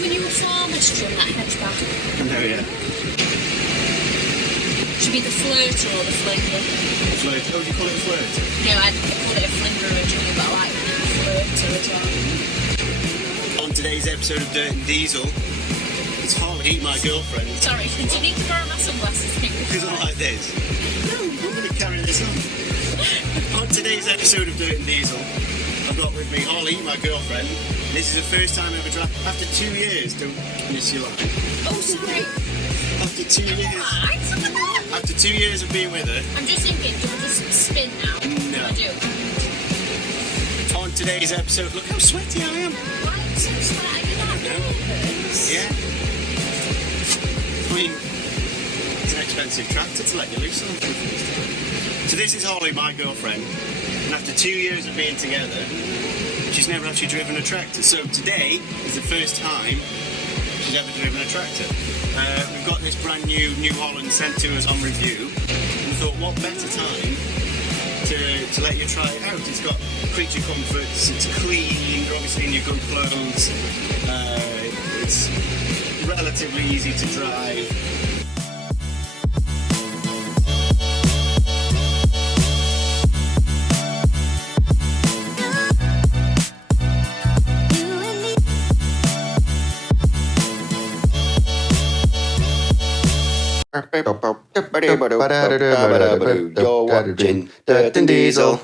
when you were farmers drum that hedgeback? No, yeah. Should be the flirter or the flinger. Flirt. Oh, do you call it a flirt? No, I called it a flinger originally, but I like the flirter as well. On today's episode of Dirt and Diesel, it's Holland, my girlfriend. Sorry, do you need to borrow my sunglasses? Because I'm like this. No, I'm going to carry this on. On today's episode of Dirt and Diesel, I've got with me Holly, my girlfriend. This is the first time I ever drive. After 2 years, don't miss your life. Oh, sorry. After 2 years. After 2 years of being with her. I'm just thinking, do I just spin now? No. I do. On today's episode, look how sweaty I am. Why am I so sweaty? You're not nervous. Yeah. I mean, it's an expensive tractor to let you loose on. So this is Holly, my girlfriend, and after 2 years of being together, she's never actually driven a tractor. So today is the first time she's ever driven a tractor. We've got this brand new New Holland sent to us on review, and we thought what better time to let you try it out. It's got creature comforts, it's clean, you're obviously in your good clothes, it's relatively easy to drive. You're watching Dirt and Diesel.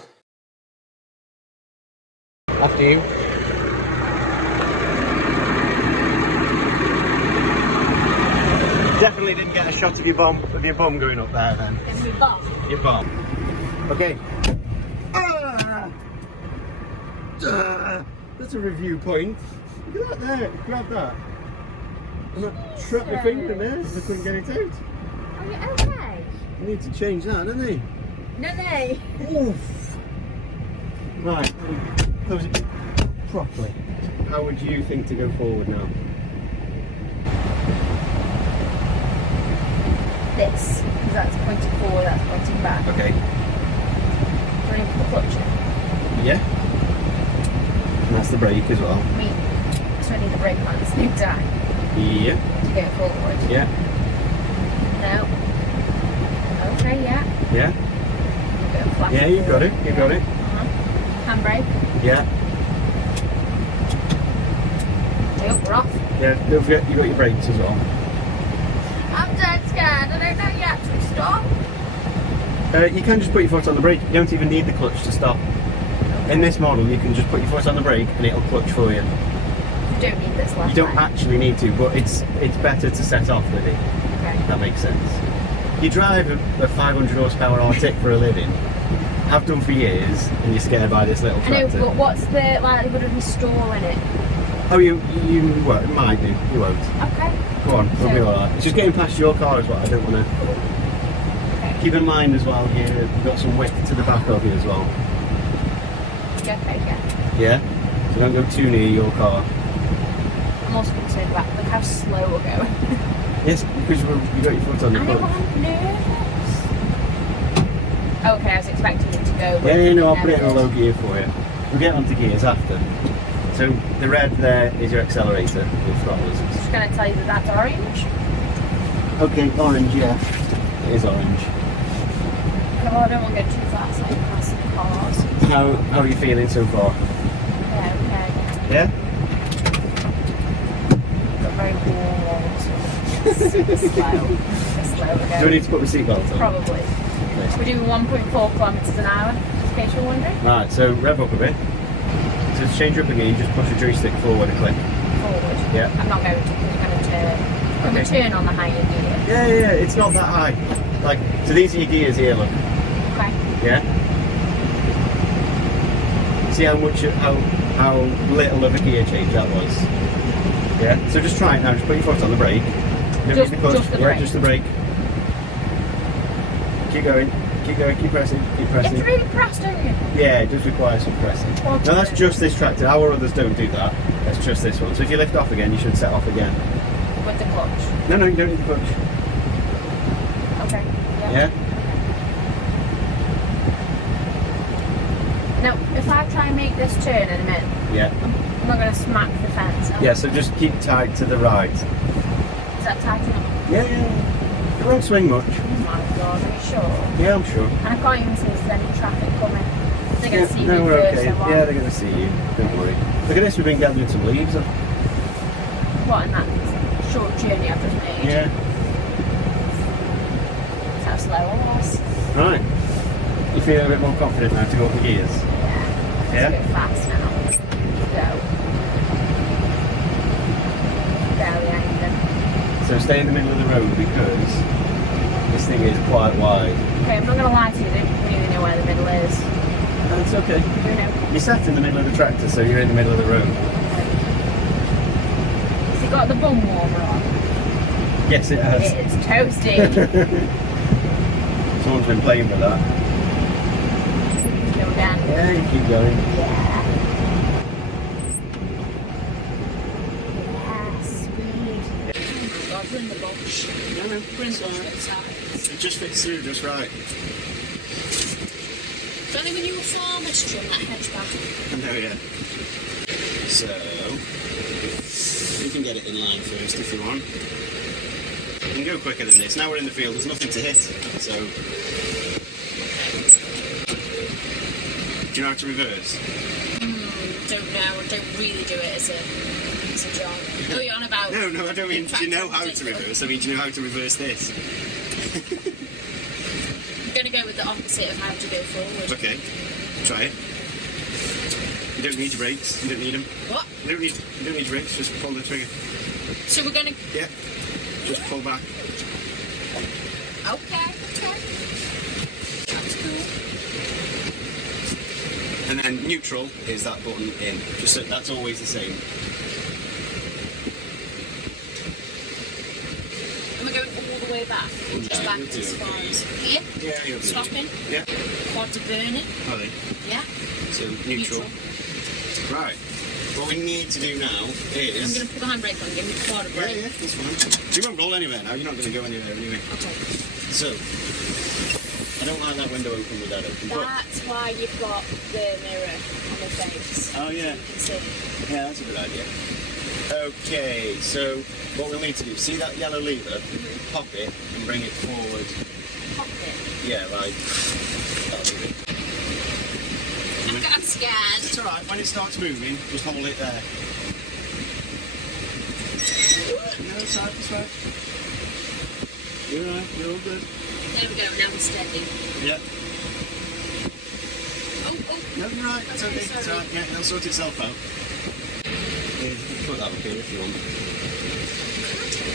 After you. Definitely didn't get a shot of your bum going up there then. It's my bum. Your bum. Okay. That's a review point. Look at that there. Grab that. And that trapped my finger in there because I couldn't get it out. Are you okay? I need to change that, don't they? No, they. Oof. Right, close it properly. How would you think to go forward now? This, because that's pointing forward, that's pointing back. Okay. We're going to put the clutch in. Yeah. And that's the brake as well. I mean, so I need the brake on at the same time Yeah. to go forward. Yeah. No. Okay, yeah. Yeah. Yeah, you got it. You got it. Handbrake. Yeah. Oh, we're off. Yeah. Don't forget you got your brakes as well. I'm dead scared. I don't know yet. Should we stop? You can just put your foot on the brake. You don't even need the clutch to stop. In this model, you can just put your foot on the brake and it'll clutch for you. You don't need this left. You don't actually need to, but it's better to set off with it. Okay. That makes sense. You drive a 500 horsepower Arctic for a living. Have done for years, and you're scared by this little tractor. I know, but what's the likelihood of installing it? Oh, you well, it might do. You won't. Okay. Go on, it'll be alright. It's just getting past your car as well. I don't want to. Okay. Keep in mind as well, you've got some width to the back of you as well. Okay, yeah. Yeah. So don't go too near your car. I'm also concerned about look how slow we're going. Yes, because you got your foot on the I know, clutch. I'm nervous. Okay, I was expecting it to go. Yeah, no, I'll put it in a low gear for you. We'll get onto gears after. So the red there is your accelerator, your throttles. I'm just going to tell you that that's orange. Okay, orange, yeah. It is orange. Oh, I don't want to go too fast, like past the cars. How are you feeling so far? Yeah, okay. Yeah? Got very warm walls. Super slow. Super slow we're Do going. we need to put the seatbelt on? Probably. Okay. We're doing 1.4 kilometres an hour, just in case you're wondering. Right, so rev up a bit. So to change your up again, you just push the joystick forward a click. Forward. Yeah. I'm not going to, because we're going to turn. Can we turn on the higher gear? Yeah, it's not that high. Like, so these are your gears here, look. Okay. Yeah? See how little of a gear change that was? Yeah? So just try it now, just put your foot on the brake. Don't use the clutch. Just the brake. Just the brake. Keep going, keep pressing, keep pressing. It's really pressed, don't you? Yeah, it does require some pressing. No, that's just this tractor. Our others don't do that. That's just this one. So if you lift off again, you should set off again. With the clutch? No, you don't need the clutch. Okay. Yeah? Now, if I try and make this turn in a minute, Yeah. I'm not going to smack the fence. Yeah, so just keep tight to the right. Is that tight enough? Yeah. It won't swing much. Oh my god, are you sure? Yeah, I'm sure. And I can't even see if there's any traffic coming. They're going to see No, me we're first. okay. so Yeah, they're going to see you. Don't worry. Look at this, we've been gathering some leaves up. What, in that short journey I've just made? Yeah. That's how slow I was. Right. You feel a bit more confident now to go up the gears? Yeah. Yeah? It's a bit fast now. Go. Barely angling. So stay in the middle of the road because this thing is quite wide. Okay, I'm not going to lie to you, I don't really know where the middle is. That's okay. Do you know? You sat in the middle of the tractor, so you're in the middle of the road. Has it got the bum warmer on? Yes, it has. It is toasty. Someone's been playing with that. Go down. Yeah, you keep going. Yeah. Yeah, speed. Oh my god, we're in the bush. No, We're in the bush outside. it just fits through just right. If only we knew a farmer's trim that hedge back. I know, yeah. So, you can get it in line first if you want. You can go quicker than this. Now we're in the field, there's nothing to hit. So, do you know how to reverse? Don't know. I don't really do it as a job. Oh, you're on about. No, I don't mean do you know how to reverse. I mean, do you know how to reverse this? I'm going to go with the opposite of how to go forward. Okay, try it. You don't need your brakes. You don't need them. What? You don't need brakes. Just pull the trigger. So we're going to. Yeah. Just pull back. Okay. That's cool. And then neutral is that button in. Just so that's always the same. Am I going all the way back? Or just back you'll to do as far okay. as here? Yeah, you'll do Stopping? Yeah. Quads are burning? Are they? Yeah. So neutral. Right. What we need to do now I'm is. going to put the handbrake on, give me the quad a brake. Yeah, that's fine. You won't roll anywhere now. You're not going to go anywhere anyway. Okay. So, I don't like that window open with that open. That's why you've got the mirror on the face. Oh yeah. So you can see. Yeah, that's a good idea. Okay, so what we'll need to do, see that yellow lever, pop it and bring it forward. Pop it. Yeah, like that'll do it. I'm scared. It's alright, when it starts moving, just hold it there. No, it's right. You're alright, you're all good. There we go, now we're steady. Yeah. Oh. No, you're right, it's okay, it's alright, yeah, it'll sort itself out. Yeah, you can put that up here if you want.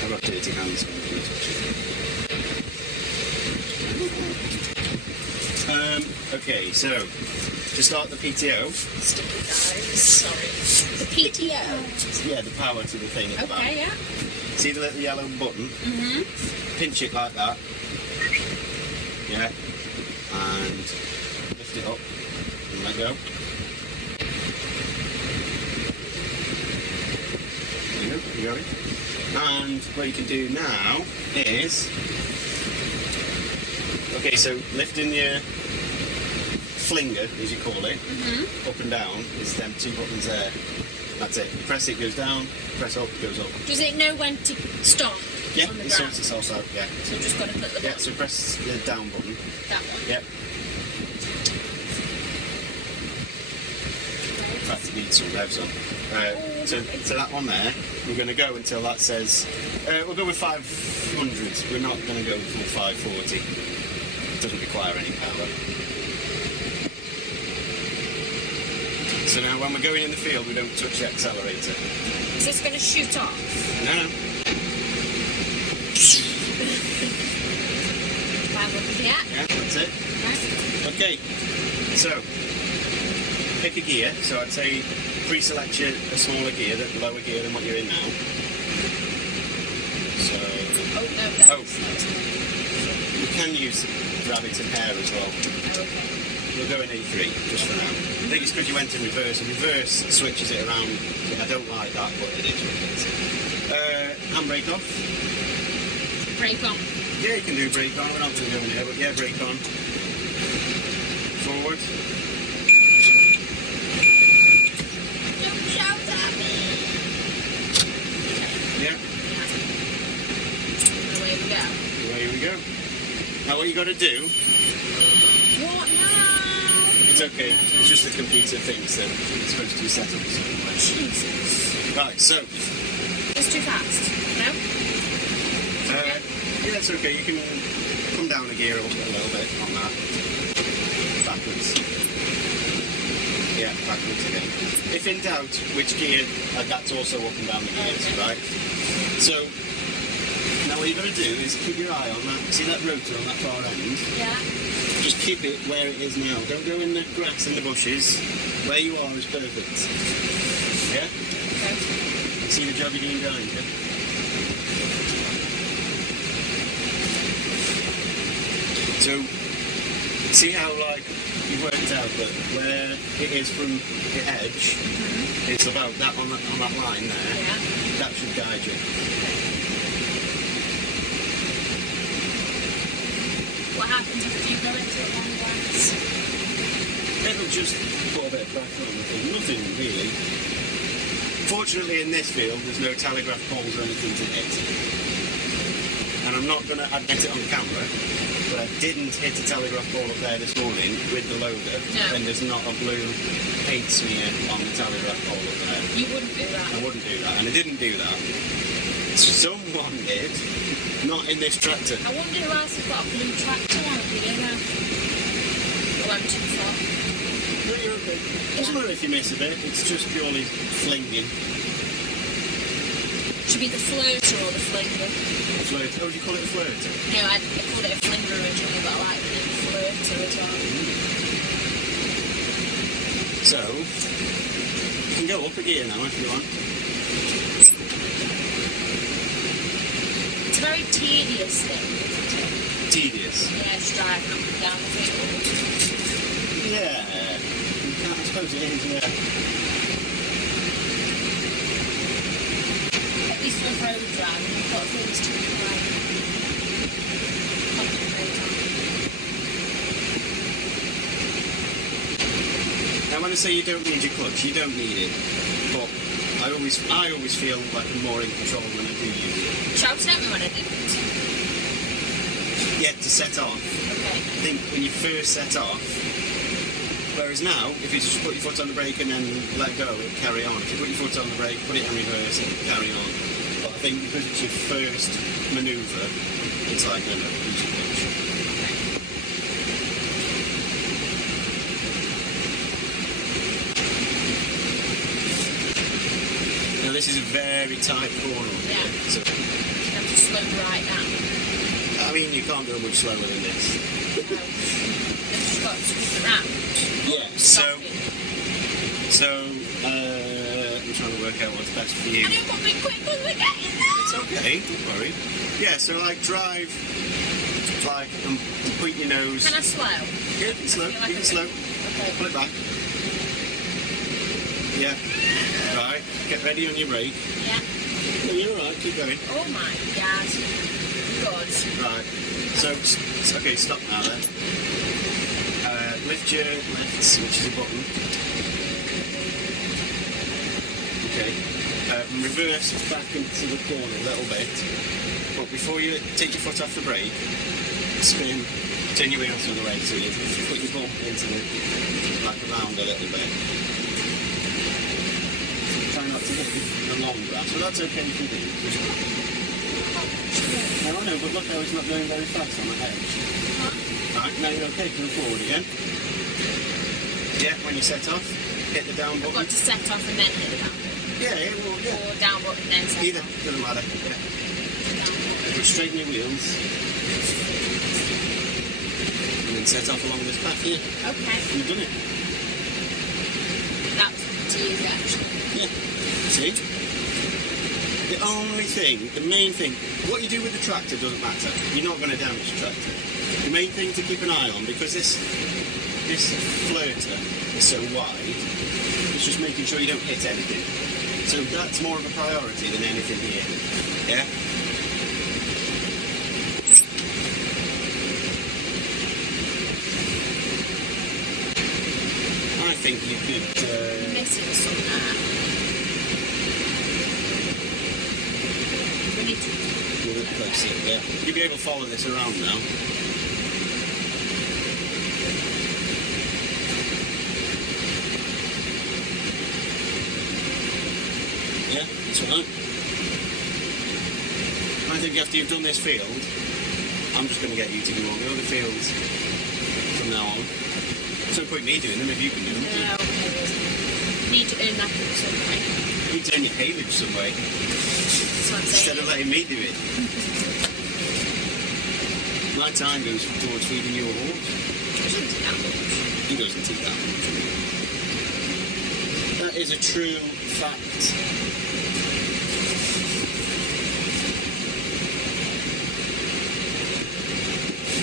I've got dirty hands, so I'm going to touch it. Okay, so to start the PTO. Sticky guys. Sorry. The PTO. Yeah, the power to the thing at the back. Okay, yeah. See the little yellow button? Mm-hmm. Pinch it like that. Yeah. And lift it up and let go. There you go, you got it. And what you can do now is, okay, so lifting your flinger, as you call it, up and down is them two buttons there. That's it. Press it, goes down. Press up, goes up. Does it know when to stop? Yeah, on the it ground? sorts itself out. Yeah. So we've just got to put the Yeah. button. So press the down button. That one. Yep. In fact, it needs some revs on. So that one there, we're going to go until that says. We'll go with 500. We're not going to go full 540. It doesn't require any power. So now when we're going in the field, we don't touch the accelerator. Is this going to shoot off? No. 500, yeah. Yeah, that's it. Right. Okay, so pick a gear. So I'd say pre-select a smaller gear, the lower gear than what you're in now. So, Oh, no, that's you can use rabbit and hare as well. okay. We'll go in A3 just for now. I think it's because you went in reverse, and reverse switches it around. I don't like that, but it is what it is. Handbrake off. Brake on. Yeah, you can do brake on. We're not going to go in here, but yeah, brake on. Forward. Don't shout at Now what you got to do, What now? it's okay, it's just the computer thinks that it's supposed to be set up a certain way. Jesus. Right, so, It's too fast. No? yeah, it's okay, you can come down a gear a little bit on that. Backwards. Yeah, backwards again. If in doubt, which gear, that's also up and down the gears, right? So, now what you've got to do is keep your eye on that, see that rotor on that far end? Yeah. Just keep it where it is now. Don't go in the grass and the bushes. Where you are is perfect. Yeah? Okay. See the job you're doing behind you? So, see how, like, you worked out that where it is from the edge, it's about that on that line there. Yeah. That should guide you. What happens if you go into it on once? It'll just put a bit of pressure on the thing. Nothing really. Fortunately, in this field, there's no telegraph poles or anything to hit. And I'm not going to admit it on camera, but I didn't hit a telegraph pole up there this morning with the loader. No. And there's not a blue paint smear on the telegraph pole up there. You wouldn't do that. I wouldn't do that, and I didn't do that. Someone did, not in this tractor. I wonder who else has got a blue tractor on here now. Oh, I'm too far. No, you're okay. Doesn't matter if you miss a bit, it's just purely flinging. Should be the flirter or the flinger. A flirt. Oh, do you call it a flirt? No, I called it a flinger originally, but I like the name flirter as well. So, you can go up a gear now if you want. It's a very tedious thing, isn't it? Tedious. Yeah, just driving up and down the field. Yeah. I suppose it is, yeah. At least with road driving, you've got things to like concentrate on. Now when I say you don't need your clutch, you don't need it. But I always feel like I'm more in control when I do use it. Shouted at me when I didn't. Yeah, to set off. Okay. I think when you first set off, whereas now, if you just put your foot on the brake and then let go, it'll carry on. If you put your foot on the brake, put it in reverse, it'll carry on. But I think because it's your first manoeuvre, it's like, no, use your clutch. Now this is a very tight corner. Yeah. So, You have to slow right down. I mean, you can't go much slower than this. You've just got to scoot around. Yeah, so I'm trying to work out what's best for you. I don't want to be quick because we're getting there. It's okay, don't worry. Yeah, so like drive, like, and point your nose. Can I slow? Yeah, you can slow, Like you can slow. Okay. Pull it back. Yeah, right, get ready on your brake. Yeah. No, you're alright, keep going. Oh my god. Good. Right, so, okay, stop now then. Lift your lifts, which is a button. Okay. Reverse back into the corner a little bit. But before you take your foot off the brake, spin, turn your wheels the other way so you put your bump into the, like around a little bit. Try not to hit the long grass, but that's okay if you do. No, I know, but look how it's not going very fast on the edge. Right, now you're okay, come forward again. Yeah, when you set off, hit the down I've button. got to set off and then hit the down button. Yeah, well, yeah. Or down button then set Either, off. doesn't matter. Yeah. But straighten your wheels. And then set off along this path here. Okay. You've done it. That's easy actually. Yeah. See? The only thing, the main thing, what you do with the tractor doesn't matter. You're not going to damage the tractor. The main thing to keep an eye on, because this flirter is so wide, it's just making sure you don't hit anything. So that's more of a priority than anything here. Yeah? I think you could... Missing some there. We need to... Move it closer, yeah. You'll be able to follow this around now. Yeah, that's right. I think after you've done this field, I'm just going to get you to do all the other fields from now on. There's no point me doing them if you can do them. No, need to earn that in some way. You need to earn your haylage some way. That's what I'm saying. Instead of letting me do it. My time goes towards feeding you a horse. It doesn't take that much. He doesn't take that much. That is a true fact.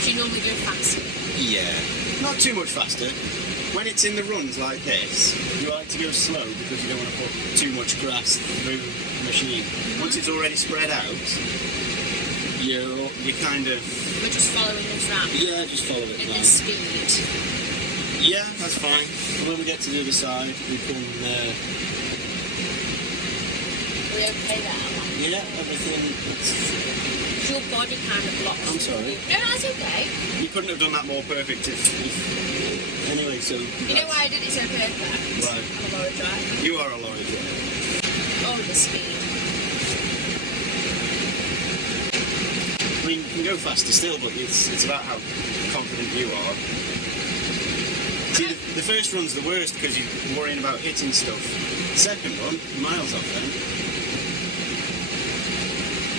Do you normally go faster? Yeah, not too much faster. When it's in the runs like this, you like to go slow because you don't want to put too much grass through the machine. Once it's already spread out, you're kind of... We're just following this round. Yeah, just follow it At round. this speed. Yeah, that's fine. And when we get to the other side, we can... We okay there? yeah, everything... Your body kind of blocks. I'm sorry. No, that's okay. You couldn't have done that more perfect if anyway, so... You know why I did it so perfect? Why? I'm a lorry driver. You are a lorry driver. Oh, the speed. I mean, you can go faster still, but it's about how confident you are. See, the first run's the worst because you're worrying about hitting stuff. The second run, miles off then.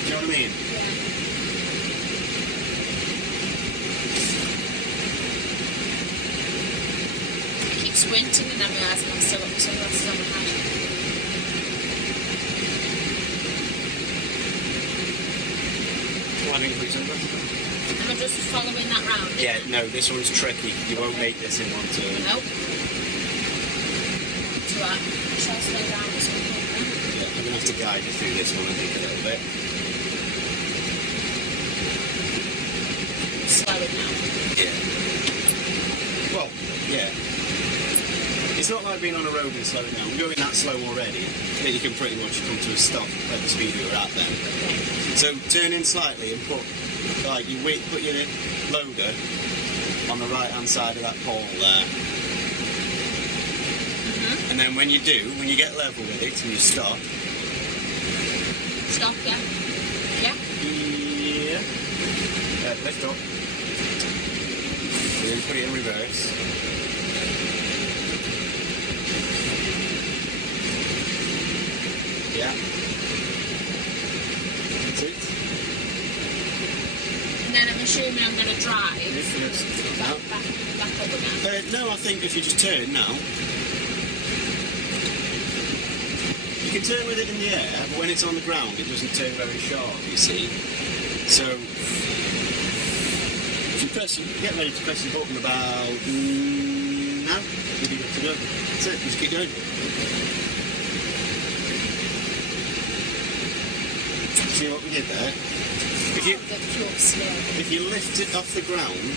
Do you know what I mean? Squinting and then realising I've still got my sunglasses on my head. Well, I think we sunglasses on. Am I just following that round? Yeah, no, this one's tricky. You won't make this in one turn. Nope. It's right. Shall I slow down or something? Yeah, I'm going to have to guide you through this one, I think, a little bit. Slow it now. Yeah. Well, yeah. It's not like being on a road and slowing down. We're going that slow already that you can pretty much come to a stop at the speed we were at then. So turn in slightly and put your put your loader on the right hand side of that pole there. Mm-hmm. And then when you get level with it and you stop. Stop, yeah. Yeah? Yeah. Lift up. And then put it in reverse. Yeah. That's it. And then I'm assuming I'm going to drive No. back up again. No, I think if you just turn now. You can turn with it in the air, but when it's on the ground, it doesn't turn very sharp, you see. So, if you get ready to press the button about now, you'll be good to go. That's it, just keep going. See what we did there? If you lift it off the ground,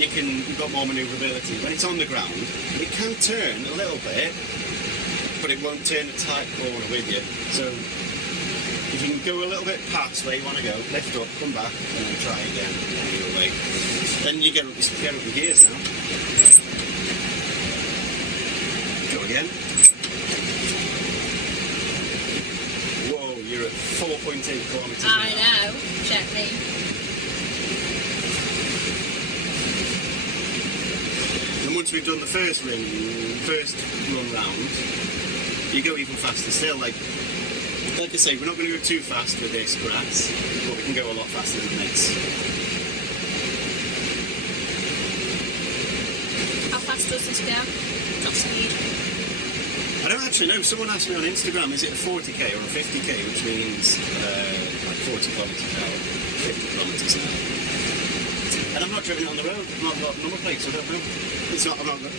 you've got more manoeuvrability. When it's on the ground, it can turn a little bit, but it won't turn a tight corner with you. So if you can go a little bit past where you want to go, lift up, come back, and then try again on your way. Then you get up the gears now. Go again. Whoa, you're at 4.8 kilometres an hour. I know. Check me. And once we've done the first run round, you go even faster still. Like I say, we're not going to go too fast with this grass, but we can go a lot faster than this. How fast does this go? Top speed? I don't actually know. Someone asked me on Instagram, is it a 40k or a 50k, which means like 40 kilometres an hour, 50 kilometres an hour. And I've not driven it on the road. I've not got number plates, so I don't know.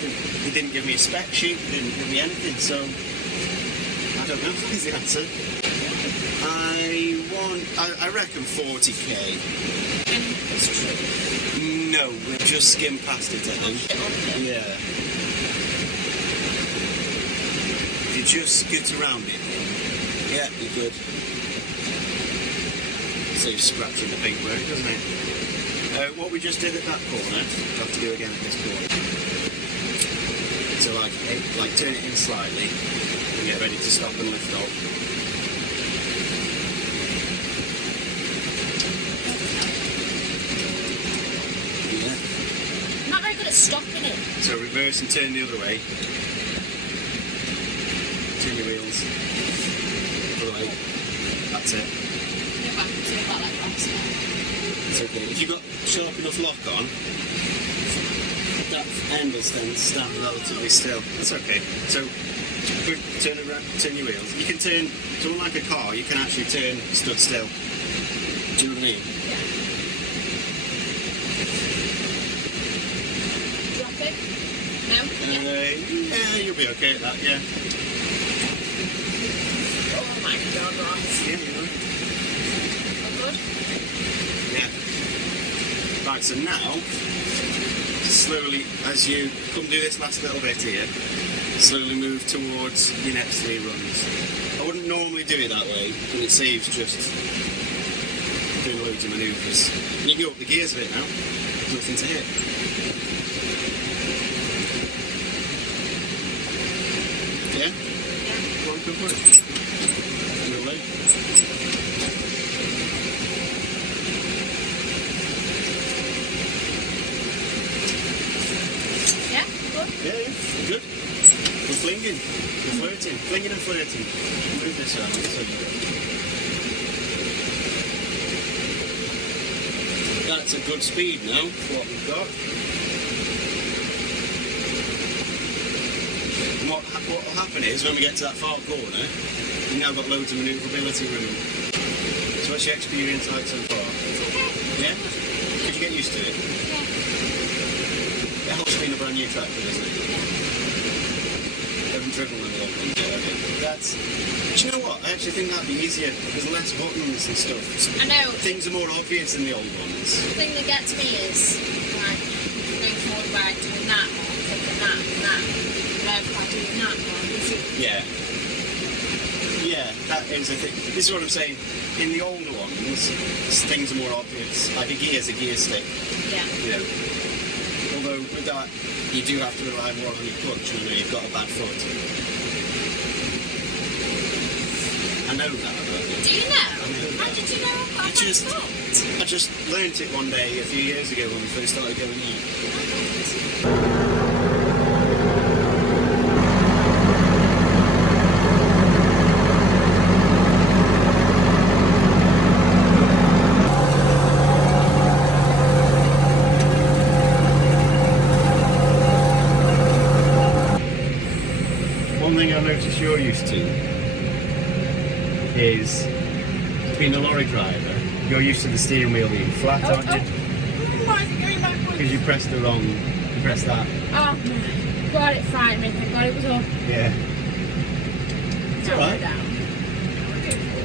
He didn't give me a spec sheet. He didn't give me anything, so I don't know. Is the answer. I reckon 40k. It's true. No, we've just skimmed past it, I think. Yeah. You just scoot around it. Yeah, you're good. Saves scratching the paintwork, doesn't it? What we just did at that corner, we'll have to do again at this corner. So like turn it in slightly, and and get ready to stop and lift off. Yeah. I'm not very good at stopping it. So reverse and turn the other way. Turn your wheels. Other way. That's it. Yeah, back to about like that. It's okay. If you've got sharp enough lock on, that end will then stand relatively still. That's okay. So turn around, turn your wheels. You can turn, so unlike a car, you can actually turn stood still. Do you know what I mean? Yeah. Drop it? No? Yeah, you'll be okay at that, yeah. Oh my god, Ross. Yeah, you're right. Good? Yeah. Right, so now, slowly, as you come do this last little bit here, slowly move towards your next 3 runs. I wouldn't normally do it that way, and it saves just doing loads of manoeuvres. And you can go up the gears a bit now. There's nothing to hit. Yeah? Come on, go for it. You're late. Yeah? Good? Yeah, good. We're flinging. We're flirting. Flinging and flirting. Move this around. So you go. That's a good speed now for what we've got. And what will happen is when we get to that far corner, you've now got loads of manoeuvrability room. So what's your experience like so far? Yeah? Could you get used to it? Yeah. It helps being a brand new tractor, doesn't it? I haven't driven one of them yet, have you? That's... Do you know what? I actually think that'd be easier. There's less buttons and stuff. I know. Things are more obvious than the old ones. The thing that gets me is, like, going forward by doing that, or taking that, and that. By doing that, or Yeah. Yeah, that is the thing. This is what I'm saying. In the older ones, things are more obvious. Like a gear's a gear stick. yeah. You know. Although with that, you do have to rely more on your clutch when you've got a bad foot. I know that about you. Do you know? How did you know I've got a bad foot? I just learnt it one day a few years ago when we first started going out. One thing I noticed you're used to is being a lorry driver. You're used to the steering wheel being flat, aren't you? Why is it going backwards? Because you pressed the wrong. You pressed that. Oh, God, it frightened me. Thank God it was up. Yeah. It's alright. Down.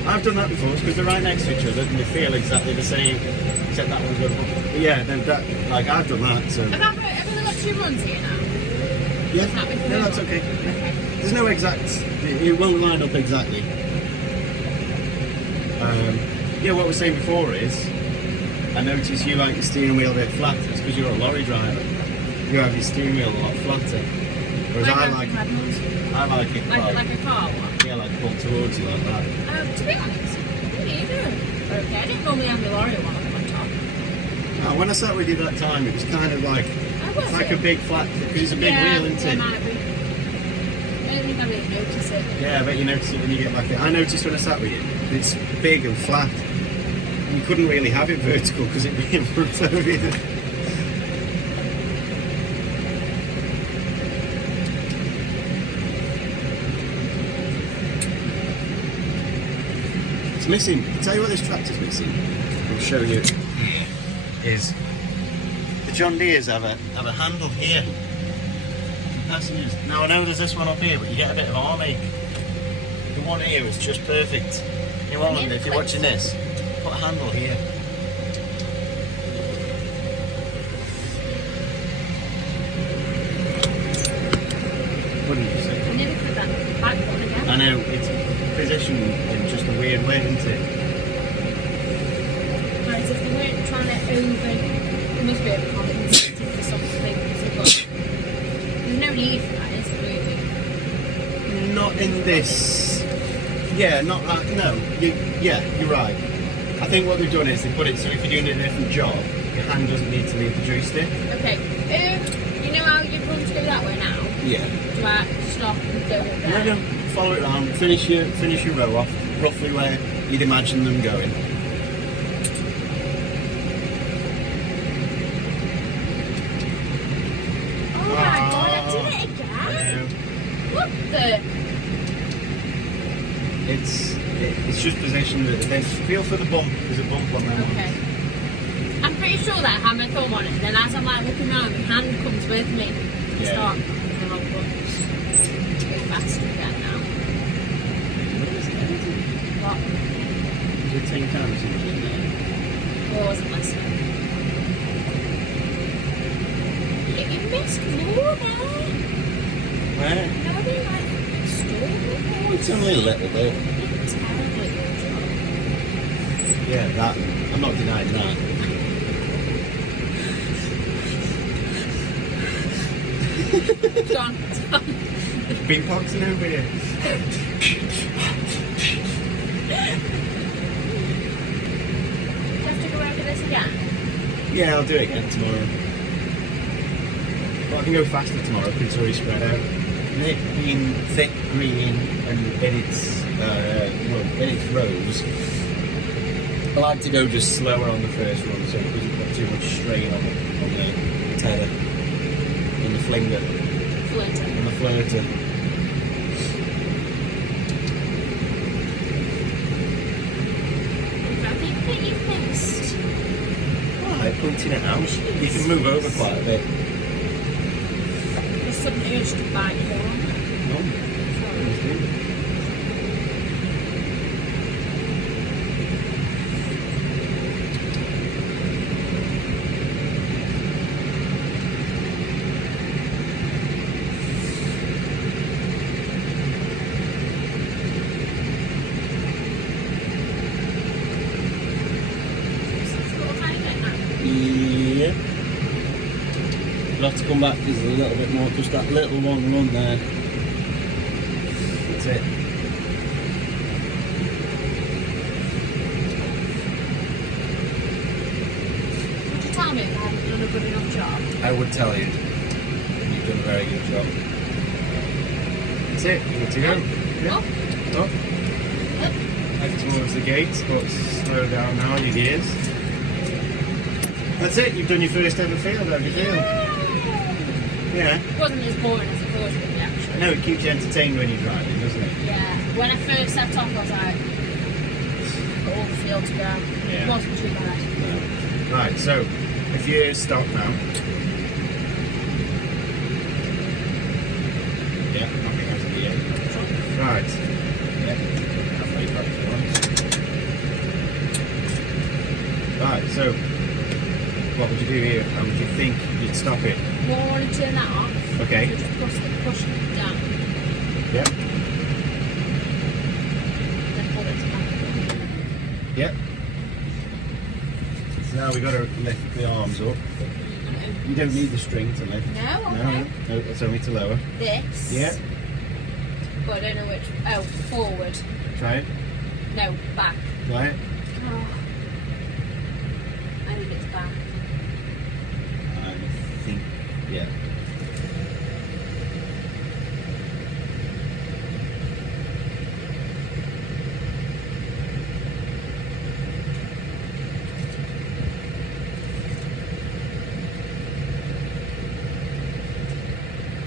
I've done that before because they're right next to each other and they feel exactly the same, except that one's going up. But yeah, that, like I've done that. So. Have we got 2 runs here now? Yeah. Is that with No, that's okay. There's no exact. It won't line up exactly. Yeah, what I was saying before is, I noticed you like your steering wheel a bit flatter. It's because you're a lorry driver. You have your steering wheel a lot flatter. Whereas I like it like a car one? yeah, like pulled towards you like that. To be honest, what are you doing? Okay, I didn't normally have the lorry one up on top. When I sat with you that time, it was kind of like a big flat, because it's a big wheel, isn't it? Might be. I don't think I really notice it. Yeah, I bet you notice it when you get back in. I noticed when I sat with you, it's big and flat. You couldn't really have it vertical because it'd be in front of you. It's missing. I'll tell you what this tractor's missing. I'll show you. Is the John Deeres have a handle here. Passengers. Now I know there's this one up here, but you get a bit of arm ache. The one here is just perfect. In Holland, if you're watching this, put a handle here. Wouldn't you say? I nearly put that back one again. I know, it's positioned in just a weird way, isn't it? Like if they weren't trying to it must be overcompensating for something. There's no need for that, is there really? Not Not in this. Yeah, not that. No. You're right. I think what they've done is they put it so if you're doing a different job, your hand doesn't need to leave the joystick. Okay. You know how your brooms go that way now? Yeah. Do I stop and go there? No, follow it around. Finish your row off, roughly where you'd imagine them going. Oh my god, I did it again. What the? It's just positioned at the base. Feel for the bump. There's a bump on that Okay. I'm pretty sure that I have my thumb on it, and then as I'm like looking around, my hand comes with me. To Yeah. start the wrong buttons. Go faster again now. What? There's a 10 cans in there. Or wasn't listening? You missed more there. Where? You know what I mean? Like, stupid. Oh, it's only a little bit. Terribly good. Yeah, that. I'm not denying that. It's gone. It's gone. Big boxing over here. Do you have to go over this again? Yeah, I'll do it again tomorrow. But I can go faster tomorrow because it's already spread out. And it being thick green and in its rows, I like to go just slower on the first run so it doesn't put too much strain on the tether and the flinger Flutter. and the floater. I think that you've missed. Why? Pointing it out. You can move over quite a bit. There's something urge to bite you on. Yeah. We'll have to come back because there's a little bit more, just that little one run there. That's it. Would you tell me if I haven't done a good enough job? I would tell you. You've done a very good job. That's it. Good to go. Yeah. Oh. Up. Head towards the gates, but slow down now on your gears. That's it. You've done your first ever field. How do you feel? Yeah. It wasn't as boring as I thought it would be, actually. I know it keeps you entertained when you're driving, doesn't it? Yeah. When I first set off, I was like, got all the field to go. Yeah. It wasn't too bad. No. Right, so if you stop now. Yeah, I think that's the end. Right. Yeah. Halfway back if you want. Right, so what would you do here? How would you think you'd stop it? Well, I want to turn that off. Okay. So just push it down. Yep. Then pull it back. Yep. So now we've got to lift the arms up. You don't need the string to lift. No, okay. No, it's only to lower. This. Yeah. But I don't know which. Oh, forward. Try it. No, back. Try it. Oh. I think it's back. I think, yeah.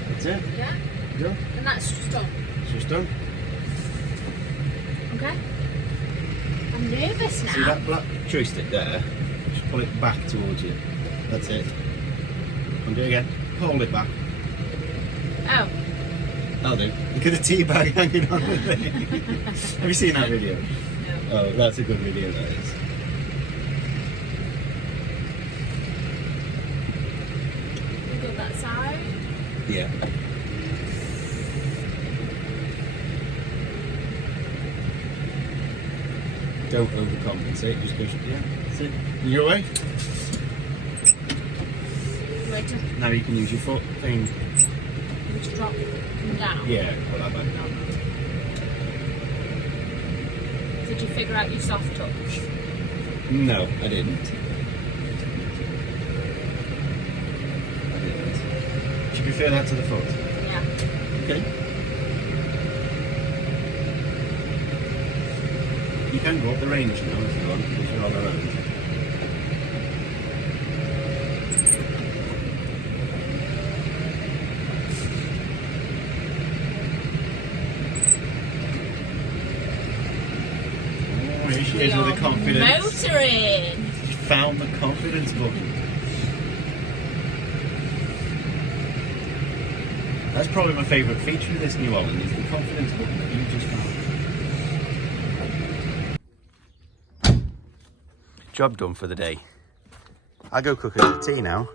That's it. Yeah? Done. And that's just done. It's just done. Okay. I'm nervous now. See that black joystick there? Just pull it back towards you. That's it. And do it again. Hold it back. Oh. That'll do. Look at the tea bag hanging on the thing. Have you seen that video? No. Oh, that's a good video, that is. We got that side. Yeah. Don't overcompensate, just go, yeah, that's it. You're away. Later. Now you can use your foot thing. We just drop them down. Yeah, put that back down. Did you figure out your soft touch? No, I didn't. Should we prefer that to the foot? Yeah. Okay. You can go up the range now if you want, because you're on the road. Oh, here she is with the confidence. Motoring! She found the confidence button. That's probably my favourite feature of this new Holland, is the confidence button that you just found. Job done for the day. I'll go cook us a tea now.